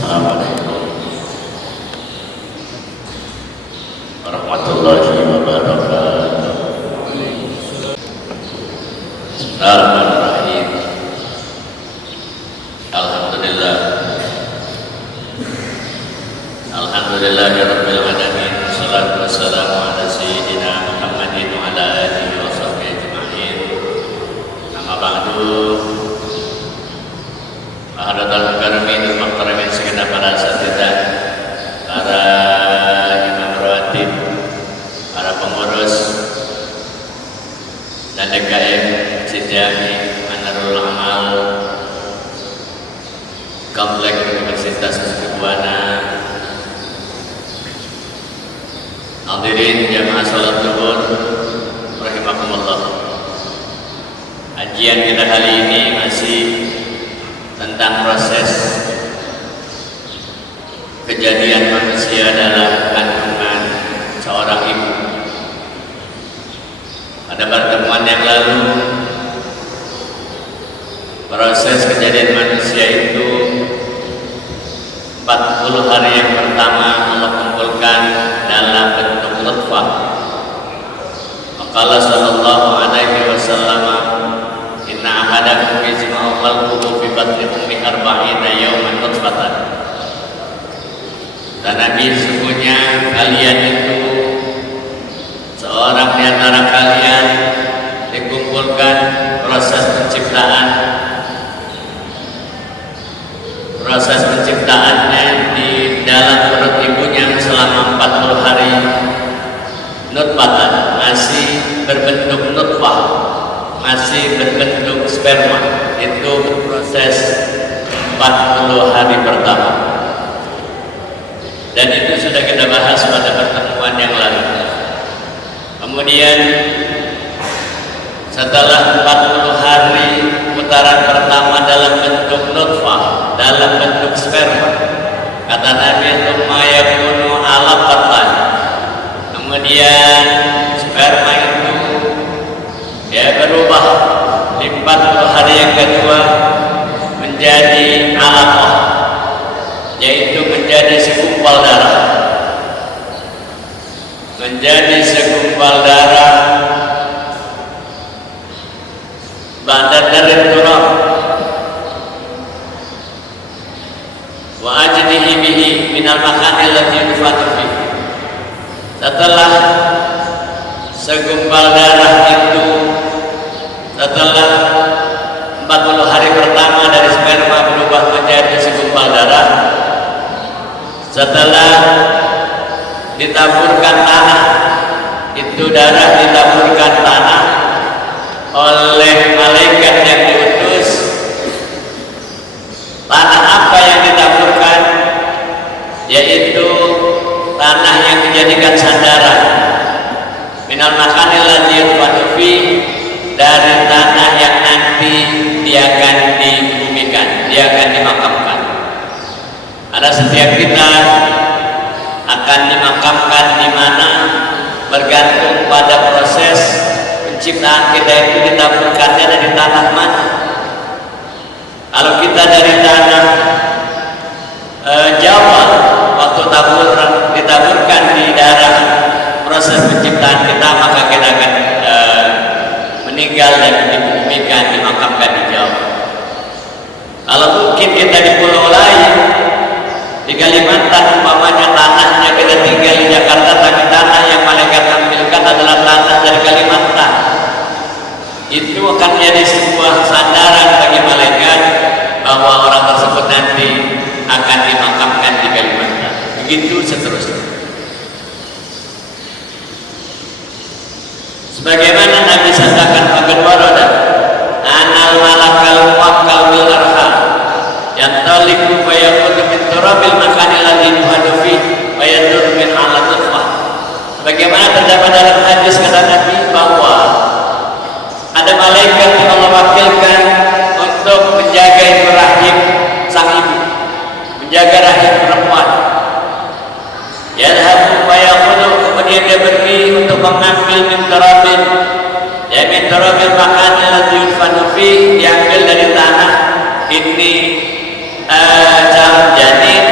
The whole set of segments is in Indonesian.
Assalamualaikum warahmatullahi wabarakatuh. Bismillahirrahmanirrahim. Alhamdulillah. Alhamdulillahirabbil alamin. Wassalatu wassalamu ala sayyidina Muhammadin wa ala alihi wa sahbihi ajma'in. Amma ba'du. Hadirin karamin dan muhtaramin segenap para asatidzah, para imam rawatib, para pengurus dan DKM Sijami Manarul Amal Komplek Universitas Uskudwana, hadirin jamaah salat zuhur rahimakumullah. Kajian kita kali ini masih tentang proses kejadian manusia dalam kandungan seorang ibu. Pada pertemuan yang lalu, proses kejadian manusia itu 40 hari yang pertama Allah kumpulkan dalam bentuk nutfah. Maka sallallahu alaihi wasallam, inna ahadakum yajma'u khalquhu fi batni ummi arba'ina yawman nutfatan. Dan Nabi, sesungguhnya kalian itu, seorang di antara kalian dikumpulkan proses penciptaannya di dalam perut ibunya selama 40 hari nutfatan, masih berbentuk nutfah, masih berbentuk sperma. Itu berproses 40 hari pertama, dan itu sudah kita bahas pada pertemuan yang lalu. Kemudian setelah 40 hari putaran pertama dalam bentuk nutfah, dalam bentuk sperma, kata Nabi, tsumma yakunu alaqatan, kemudian sperma itu berubah di 40 hari yang kedua menjadi alaqah, yaitu menjadi segumpal darah. Menjadi segumpal darah ba'da darrin turab wa ajdihi bihi minal makani allati yufatu fihi. Setelah segumpal darah itu, setelah 40 hari pertama dari sperma berubah menjadi segumpal darah, setelah ditaburkan tanah, itu darah ditaburkan tanah oleh malaikat yang diutus. Tanah apa yang ditaburkan? Yaitu tanah yang dijadikan sandaran. Minal makanil ladzi yudfanu fi, dari tanah yang nanti dia akan dibumikan, dia akan dimakamkan. Ada setiap kita akan dimakamkan di mana, bergantung pada proses penciptaan kita itu ditaburkannya dari tanah mana. Kalau kita dari tanah Jawa, waktu ditaburkan di daerah proses penciptaan kita, maka kita akan meninggal dan dibumikan, dimakamkan di Jawa. Kalau mungkin kita di pulau lain, di Kalimantan umpamanya, tanahnya kita tinggal di Jakarta, tapi tanah yang malaikat tampilkan adalah tanah dari Kalimantan. Itu akan menjadi sebuah sandaran bagi malaikat bahwa orang tersebut nanti akan dimakamkan di Kalimantan. Begitu seterusnya. Sebagaimana Nabi sampaikan pada warada, anal malakal muwakkal bil arham yantaliku fa yaqutu min turabil makani alladhi yuhadu fi wa yadur min ala nutfah. Bagaimana terdapat dalam hadis kata Nabi bahwa ada malaikat yang Allah wakilkan untuk menjaga itu rahim sang ibu, menjaga rahim perempuan. Yadhabu fa yaqutu, kemudian dia pergi untuk mengambil min turabil, ya min turabil makani alladhi yudfanu fi, diambil dari tanah ini janin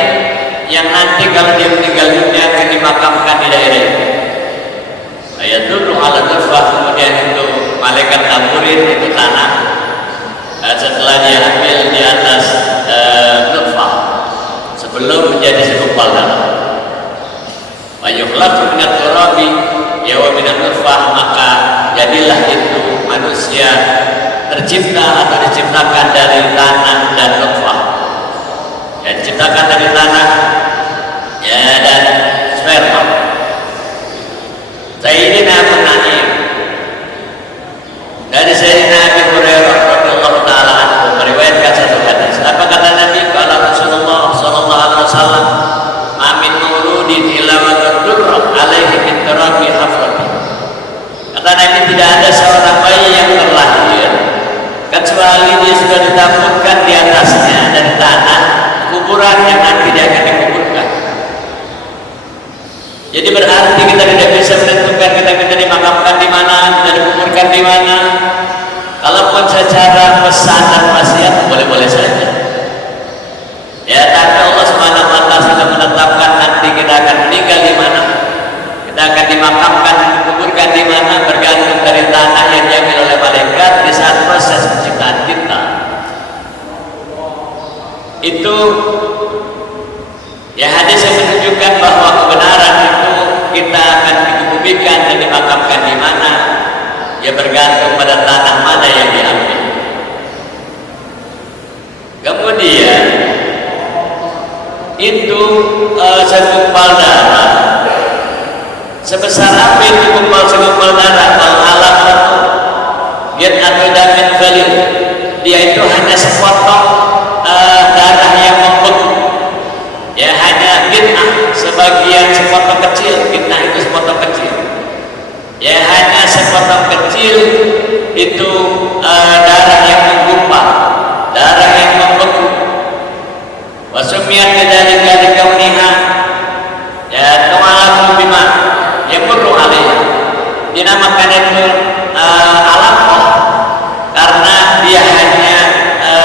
yang nanti kalau dia meninggal dunia akan dimakamkan di daerah itu. Ayat dulu ala nutfah, kemudian itu malaikat taburin itu tanah. Setelah dia ambil di atas nutfah sebelum menjadi segumpal darah. Wa yukhlaqu minat turabi ya wa minat nutfah, maka jadilah itu manusia tercipta atau diciptakan dari tanah dan nutfah. Ya, diciptakan dari tanah ya dan sperma. Sayyidina Abu Naim dari Sayyidina Abi Hurairah radhiyallahu taala anhu meriwayatkan satu hadis. Apa kata Nabi? Qala Rasulullah sallallahu alaihi wasallam, "Amin mauludin illa wa tadurra alaihi min turabi hafrati." Kata Nabi, tidak ada seorang bayi yang terlahir kecuali dia sudah ditaburkan di atasnya dari tanah kuburan yang nanti dia akan dikuburkan. Jadi berarti kita tidak bisa menentukan kita dimakamkan di mana, kita dikuburkan di mana. Kalaupun secara pesan dan wasiat boleh-boleh saja. Ya, tapi Allah Subhanahu wa taala sudah menetapkan nanti kita akan meninggal di mana. Kita akan dimakamkan, dikuburkan di mana bergantung dari tanah yang diambil oleh malaikat di saat proses penciptaan kita. Itu ya hadis yang menunjukkan bahwa kebenaran itu kita akan dikuburkan dan dimakamkan di mana, ya bergantung pada tanah mana yang diambil. Kemudian itu segumpal darah. Sebesar apa itu segumpal darah? Al-alam itu atau damin galil. Dia itu hanya sepotong darah yang membeku. Ya, hanya bid'ah, sebagian sepotong kecil. Bid'ah itu sepotong kecil. Ya, hanya sepotong kecil itu darah yang menggumpal, darah yang membeku. Wasumiyat bidzalika likauniha ya tu'alamu bima yamurru alaiha. Dinamakan itu alaqah karena dia hanya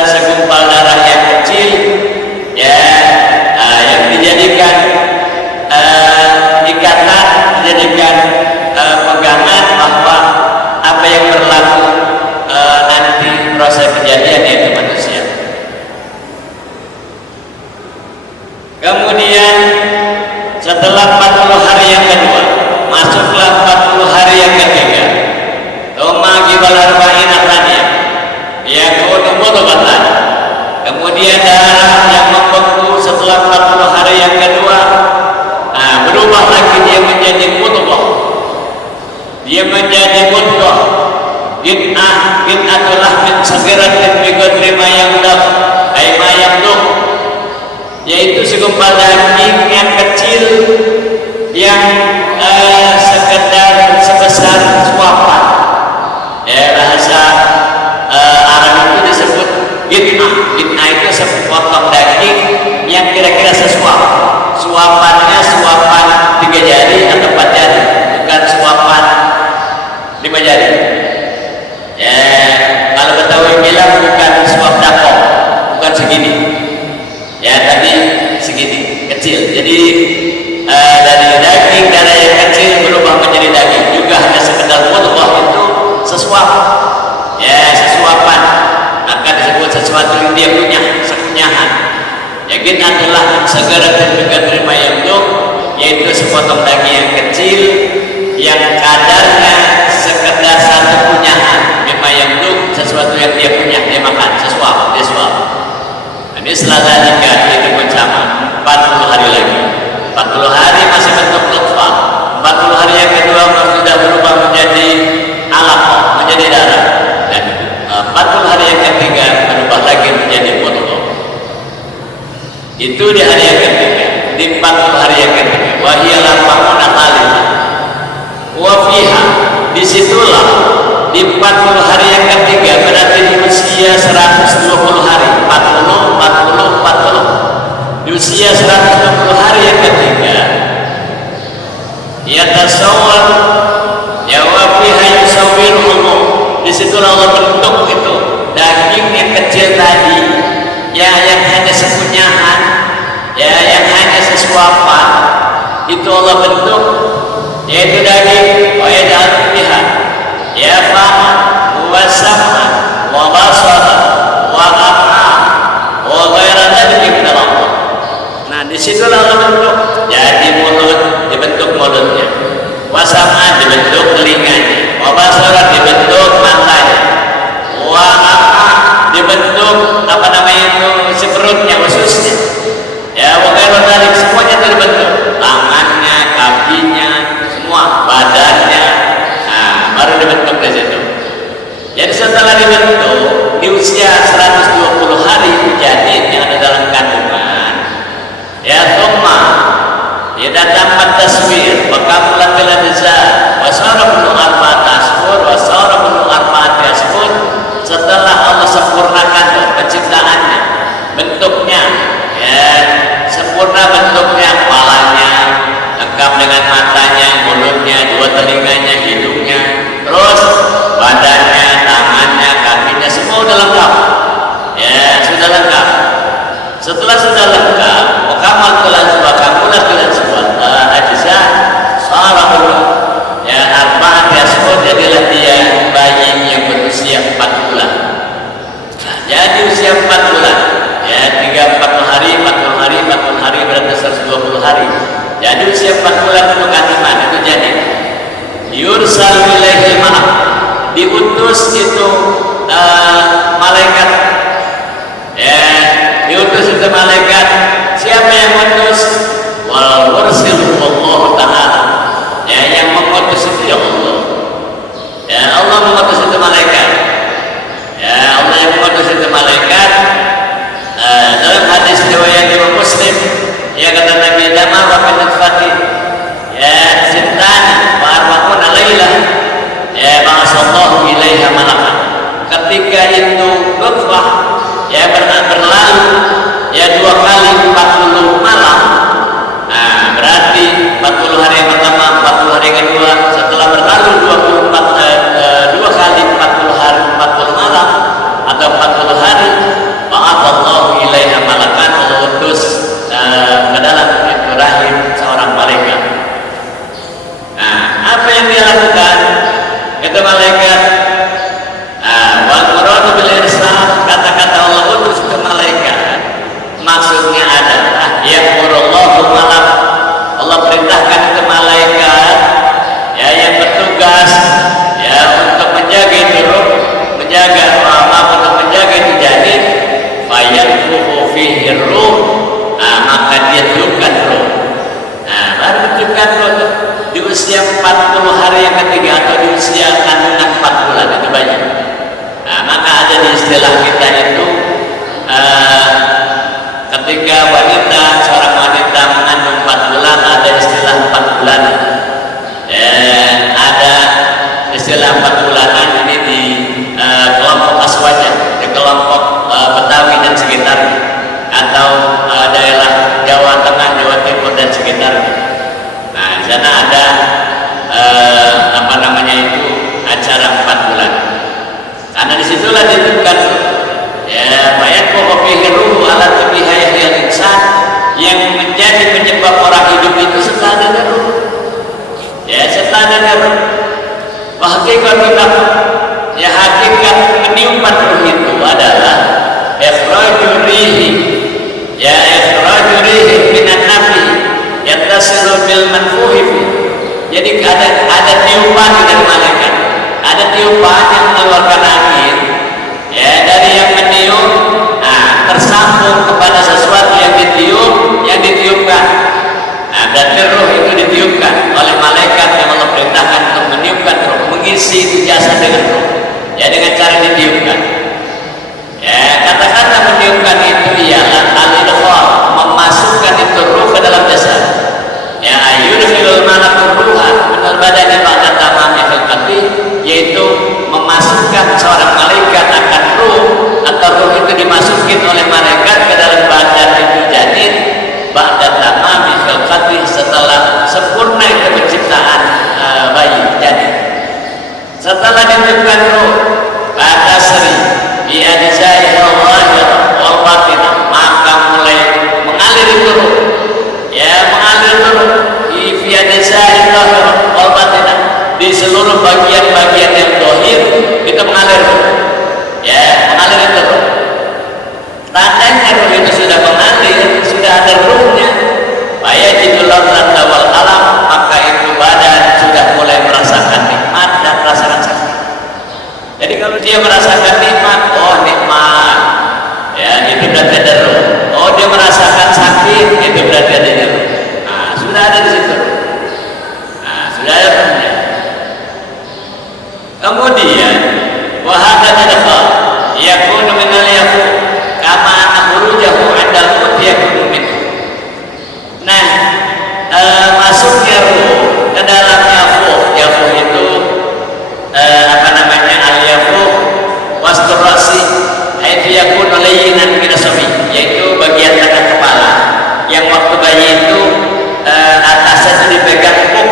segumpal darah yang kecil ya, yang dijadikan ikatan, dijadikan pegangan bahwa apa yang berlaku nanti proses kejadian yaitu manusia. Kemudian setelah 40 hari yang kedua, masuklah 40 hari yang ketiga. Toma gibal arba'in atanya ya kunu mudghatan. Kemudian darah yang membeku setelah 40 hari yang kedua, berubah lagi dia menjadi mudghah. Dia menjadi mudghah. Bid'atul lahmin sagiratin bi qadri ma yamdaq ay ma yamdaq, yaitu segumpal daging yang kecil yang sekedar sebesar suapan. Ya, bahasa Arab itu disebut git'ah. Git'ah itu sepotong daging yang kira-kira sesuap. Suapannya suapan 3 jari atau 4 jari, bukan suapan 5 jari. Ya, kalau Betawi bilang bukan suap dakok, bukan segini. Ya, tadi segini kecil. Jadi dari daging darah yang kecil berubah menjadi daging, juga hanya sekedar mudghah itu sesuap. Ya, sesuapan akan disebut sesuatu yang dia punya, sekunyahan. Yakin adalah segera juga terima yang duk, yaitu sepotong daging yang kecil yang kadarnya sekedar satu kunyahan. Lima yang duk, sesuatu yang dia punya, dia makan, sesuap, dia suap. Ini setelah nikah itu bersama 40 hari lagi. 40 hari masih bentuk nutfah. 40 hari yang kedua sudah berubah menjadi alaqah, menjadi darah. Dan 40 hari yang ketiga berubah lagi menjadi mudghah. Itu di hari yang ketiga. Di 40 hari yang ketiga. Wa hiya lafa'una talibah. Wa fiha, disitulah di 40 hari yang ketiga, berarti di usia 120 hari, 40, 40, 40. Di usia 120 hari yang ketiga, ya tasawwar ya wa fiha yusawwiruhum. Disitulah Allah bentuk itu daging yang kecil tadi, ya yang hanya sekunyahan, ya yang hanya sesuatu suapan itu Allah bentuk, yaitu daging, wa yaj'al fiha ya fama wa sam'a wa basara wa am'a wa ghaira dzalika min Allah. Nah, disitulah Allah bentuk. Jadi mulut dibentuk mulutnya, wa sam'a dibentuk telinganya, wa basara dibentuk matanya, wa am'a dibentuk apa namanya itu si perutnya, ususnya. Ya, wa ghaira dzalika semuanya terbentuk, tangannya, kakinya, semua badannya. Nah, baru dibentuk di situ. Jadi setelah dibentuk di usia 120 hari janin yang ada dalam kandungan, ya thumma idza tammat taswir wa kamulat al-ajza wa sara ibnu arba'at ashhur wa sara ibnu arba'at ashhur, setelah Allah sempurnakan penciptaannya, bentuknya, ya sempurna bentuknya, kepalanya lengkap dengan matanya, mulutnya, dua telinganya, hidungnya, terus badannya, tangannya, kakinya, semua sudah lengkap. Ya, sudah lengkap. Setelah sudah lengkap, mukamal kelas ajza sarahul ya arba'at ashhur, jadilah dia bayi yang berusia 4 bulan. Nah, jadi usia 4 bulan, ya 40 hari, 40 hari, 40 hari berarti 120 hari. Jadi usia 4 bulan itu kandungan, itu jadi yursal ilaihil malak, diutus itu malaikat, ya diutus itu malaikat. Siapa yang mengutus? Wal mursilu Allah ta'ala, ya yang mengutus itu ya Allah. Ya Allah mengutus itu malaikat, ya Allah yang mengutus itu malaikat. Dalam hadis riwayat Imam Muslim, ya kata Nabi Damar wa nutfati ya sintani wa arba'una lailah ya ba'asallahu ilaiha malakan. Ketika itu nutfah ya berlalu ya 2 kali 40 malam. Nah, berarti 40 hari yang pertama, 40 hari yang kedua, setelah berlalu 2 kali 40 hari 40 malam atau 40 hari, ba'atsallahu ilaiha malakan, Allah utus ke dalam rahim seorang malaikat. Nah, apa yang dia lakukan? Kata malaikat, wal muradu bil irsal, kata-kata Allah utus ke malaikat maksudnya adalah ya murallahu malak, Allah perintahkan ke malaikat ya yang bertugas ya untuk menjaga itu ruh, untuk menjaga itu janin, fayanfuhu fihi ruh. Nah, maka dia tiupkan roh. Nah, baru ditiupkan roh di usia 40 hari yang ketiga atau di usia kandungan 4 bulan itu banyak. Nah, maka ada di istilah kita itu ketika seorang wanita mengandung 4 bulan ada istilah 4 bulan. Ada istilah 4 bulanan ini di kelompok Aswaja, di kelompok Betawi dan sekitarnya, atau daerah Jawa Tengah, Jawa Timur dan sekitarnya. Nah, di sana ada apa namanya itu acara 4 bulan. Karena disitulah ditentukan ya bayat fihi ruhu ala tabihayyil insan, yang menjadi penyebab orang hidup itu setelah ada ruh. Ya, setelah ada ruh. Hakikat ya hakikat meniupkan ruh itu adalah ikhrajur rihi, ya ikhrajur rihi minan nafi yattasilu bil manfuhi. Jadi ada tiupan dari malaikat, ada tiupan yang mengeluarkan angin ya dari yang meniup, nah tersambung kepada sesuatu yang ditiupkan. Nah, berarti ruh itu ditiupkan oleh malaikat yang Allah perintahkan untuk meniupkan ruh, mengisi itu jasad dengan ruh ya dengan cara ditiupkan. Ya, kata-kata meniupkan itu ialah al-idkhal, memasukkan itu ruh ke dalam jasad. Ya, yudkhilul malaku ruha minal badani ba'da tamami khalqati, yaitu memasukkan seorang malaikat akan ruh, atau ruh itu dimasukin oleh malaikat ke dalam badan itu janin ba'da tamami khalqati, setelah sempurna itu penciptaan bayi janin. Setelah ditiupkan ruh pada seri bi'ajza'il zahir wal batin, maka mulai mengalir itu ruh ya bagian-bagian yang dohir itu mengalir, ya mengalir itu. Tandanya ruh itu sudah mengalir, sudah ada ruhnya. Fayajidul ladzata wal alam, maka itu badan sudah mulai merasakan nikmat dan merasakan sakit. Jadi kalau dia merasakan nikmat, oh nikmat, ya itu berarti ada ruh. Oh dia merasakan sakit, itu berarti ada ruh. Nah, sudah ada di situ. Nah, sudah ada ruhnya. Kemudian wahada tadakal yakunu minal yafu kama anna khurujahu 'indal maut yakunu minhu. Nah, masuknya ruh ke dalam yafu itu apa namanya, al-yafu wasturasi haitsu yakunu layyinan min as-sami, yaitu bagian tengah kepala yang waktu bayi itu atasnya itu dipegang empuk,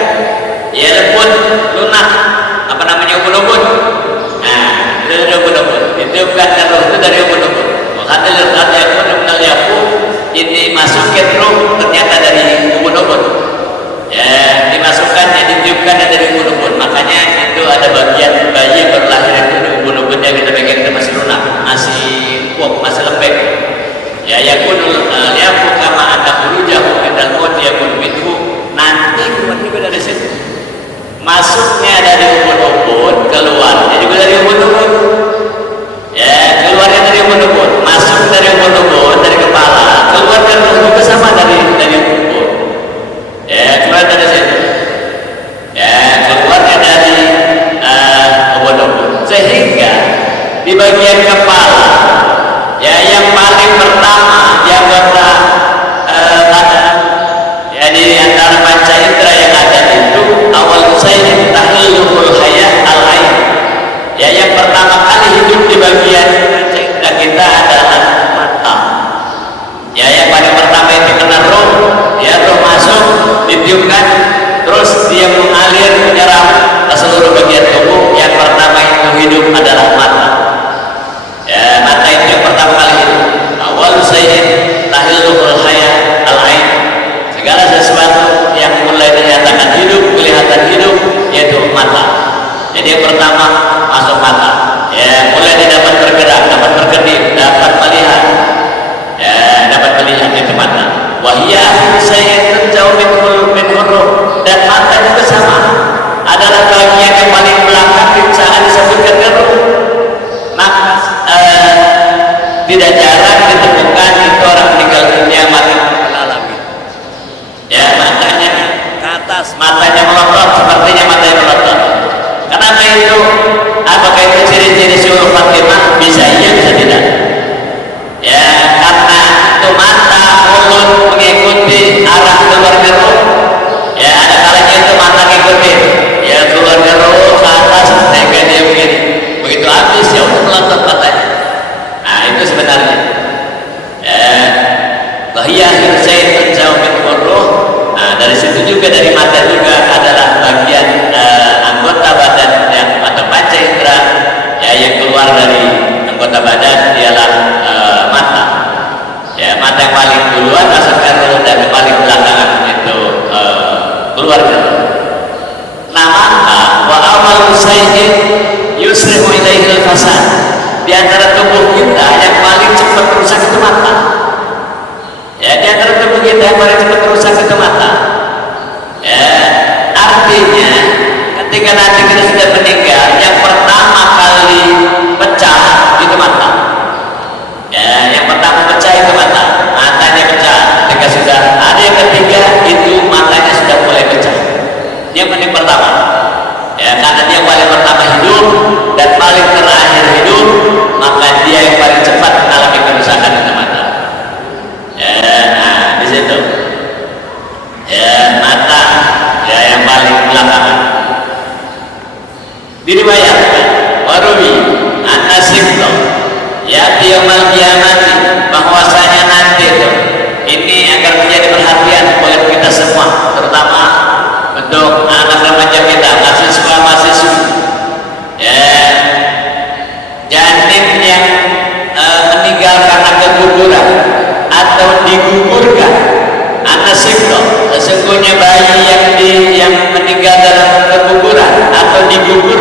ya lembut, lunak, apa namanya, ubun-ubun. Nah, itu ubun-ubun. Itu bukan ruh, itu dari ubun-ubun. Hadal yakun minal yafu, ini masukin ruh ternyata dari ubun-ubun. Ya, dimasukkannya, ditiupkan dari ubun-ubun. Makanya itu ada bagian bayi yang berlahir itu di ubun-ubun yang kita pegang itu masih lunak, masih empuk, masih lembek. Ya, yakunul yafu kama anna khurujahu indal maut yakun minhu. Nanti keluar juga dari situ. Masuknya dari ubun-ubun, keluarnya juga dari ubun-ubun. Ya, keluarnya dari ubun-ubun, masuk dari ubun-ubun, dari kepala, keluar dari ruh juga sama dari ubun. Ya, keluar dari situ. Ya, keluarnya dari ubun-ubun. Sehingga di bagian kepala, ya yang paling pertama di anggota badan, ya di antara panca indera yang ada itu awal sayyid tahlilul hayat al-ain. Ya, yang pertama kali hidup di bagian panca indera kita adalah mata. Ya, yang paling pertama itu kena roh, ya roh masuk, ditiupkan, terus dia mengalir menyerap ke seluruh bagian tubuh. Yang pertama itu hidup adalah mata. Ya, mata itu yang pertama kali hidup. Awal sayyid tahlilul hayat al-ain. Segala sesuatu yang mulai dinyatakan hidup, kelihatan hidup, yaitu mata. Jadi yang pertama masuk mata, ya mulai dia dapat bergerak, dapat berkedip, dapat melihat, ya dapat melihat itu mata. Wahia saya jauh min huruf, dan mata juga sama, adalah bagian yang paling belakang di saat disebutkan ruh. Maka tidak jarang ditemukan itu orang meninggal dunia mati mengalami. Ya, matanya ke atas, matanya melotot, sepertinya matanya melotot. Kenapa itu? Apakah itu ciri-ciri suul Fatimah? Bisa iya, bisa tidak. Ya, karena itu mata, mulut mengikuti arah keluarnya roh. Ya, ada kalanya itu mata ngikutin, ya keluarnya roh ke atas, sehingga dia begini. Begitu habis, ya udah melotot matanya. Nah, itu sebenarnya. Ya, bahaya saya jauh min huruf. Nah, dari situ juga, dari mata juga adalah bagian anggota badan yang atau panca indera, ya yang keluar dari anggota badan ialah mata. Ya, mata yang paling duluan masukkan ruh, dan yang paling belakangan itu keluar dari ruh. Nah, maka wa awal sayyid yusri'u ilaihil fasad. Di antara tubuh kita yang paling cepat rusak itu mata. Ya, di antara tubuh kita yang paling cepat rusak itu mata. Ya, artinya ketika nanti kita sudah meninggal, yang pertama kali pecah itu mata. Ya, yang pertama pecah itu mata. Matanya pecah. Ketika sudah ada yang ketiga, itu matanya sudah mulai pecah. Dia paling pertama. Ya, karena dia paling pertama hidup dan paling terakhir hidup, maka dia yang paling cepat mengalami kerusakan itu mata. Ya, nah di situ. Ya, mata, ya yang paling belakangan. Diriwayatkan warubi an-nasiblo, ya biyaumal qiyamati, bahwasanya nanti itu ini akan menjadi perhatian buat kita semua, terutama untuk anak remaja kita, mahasiswa-mahasiswi. Ya, janin yang meninggal karena keguguran atau digugurkan, an-nasiblo, sesungguhnya bayi yang meninggal dalam keguguran atau digugur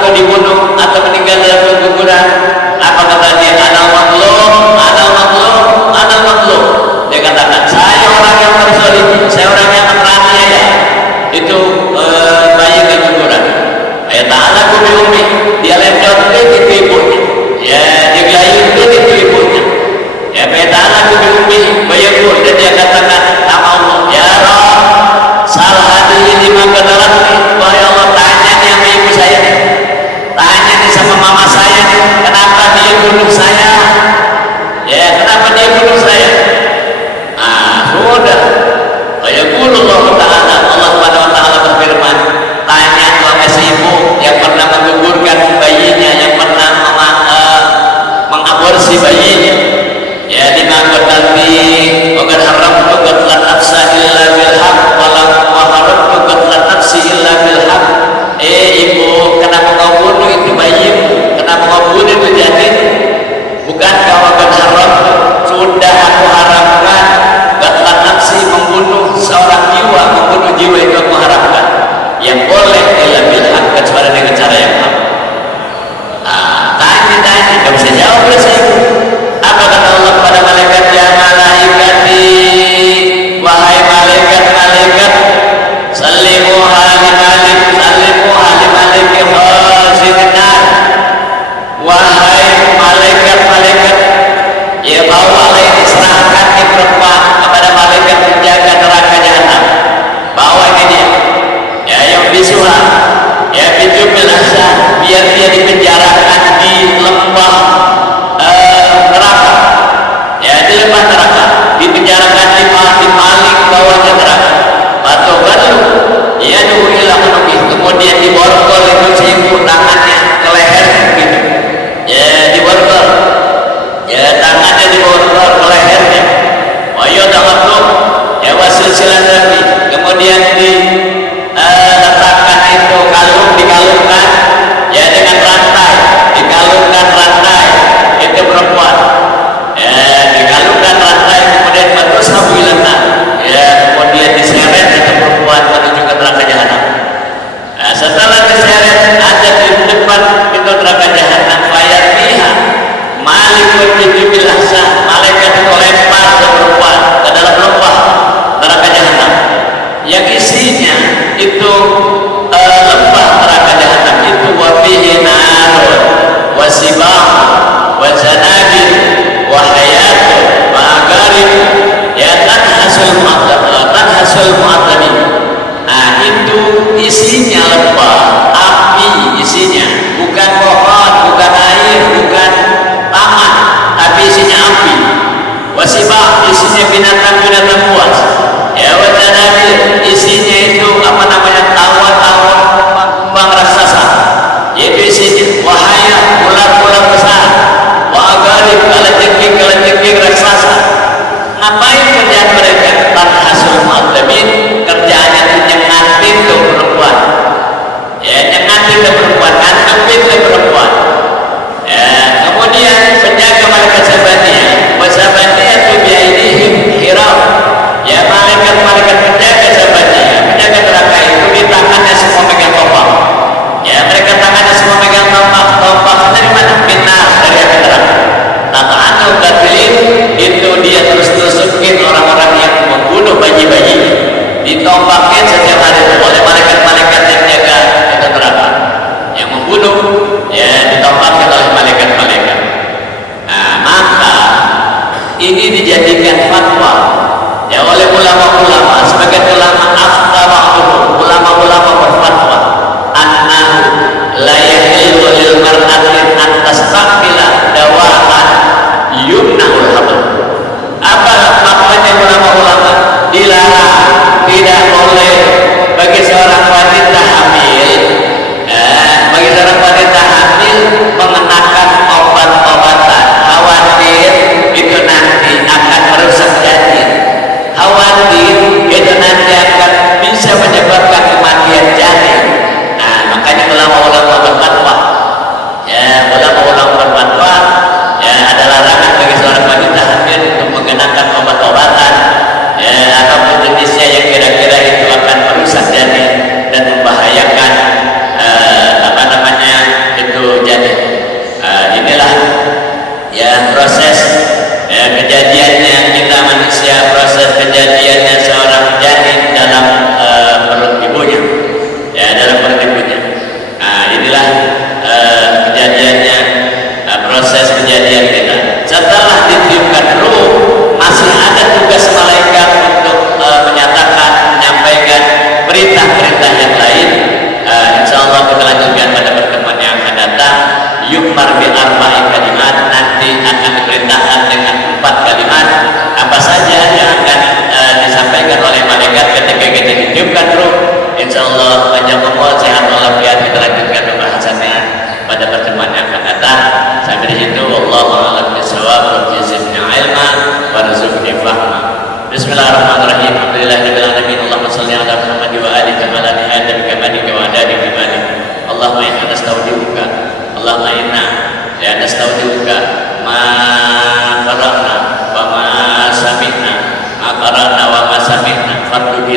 atau dibunuh atau meninggal dalam keguguran, apa kata dia? Ana maklum, ana maklum, ana maklum. Dia katakan, saya orang yang berzalimi, saya orang yang menganiaya. Itu bayi keguguran. Ya ta'ala bi ummi, dia lempar itu ibunya. Ya, dia gayu itu ibunya. Ya ta'ala bi ummi, bayakul, dan dia katakan nama Allah, ya Rabb, salah hadihi lima kadaratni, wahai Allah, tanya nih sama ibu saya nih, tanya nih sama mama saya nih, kenapa dia bunuh saya? Ya, kenapa dia bunuh saya? Ah, sudah.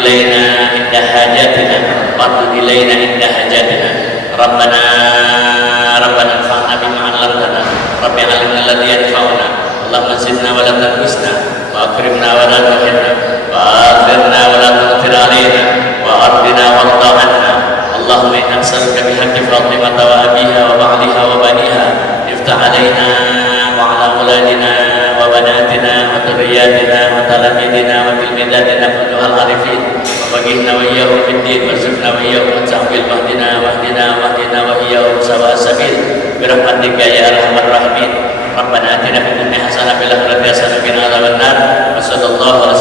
إلينا عند حاجاتنا وردد إلينا عند حاجاتنا ربنا انفعنا بما علمتنا رب علمنا الذي ينفعنا اللهم زدنا ولا تنقصنا وأكرمنا ولا تهنا وآثرنا ولا تؤثر علينا وأرضنا وارض عنا اللهم إنا نسألك بحق فاطمة وأبيها وبعلها وبنيها افتح علينا وعلى أولادنا وبناتنا وذرياتنا وتلاميذنا وتلميذاتنا فتوح العارفين وفقهنا وإياهم في الدين وارزقنا وإياهم وتعويل واهدنا وإياهم سواء السبيل برحمتك يا أرحم الراحمين ربنا آتنا في الدنيا حسنة وفي الآخرة حسنة وقنا عذاب النار وصلى الله على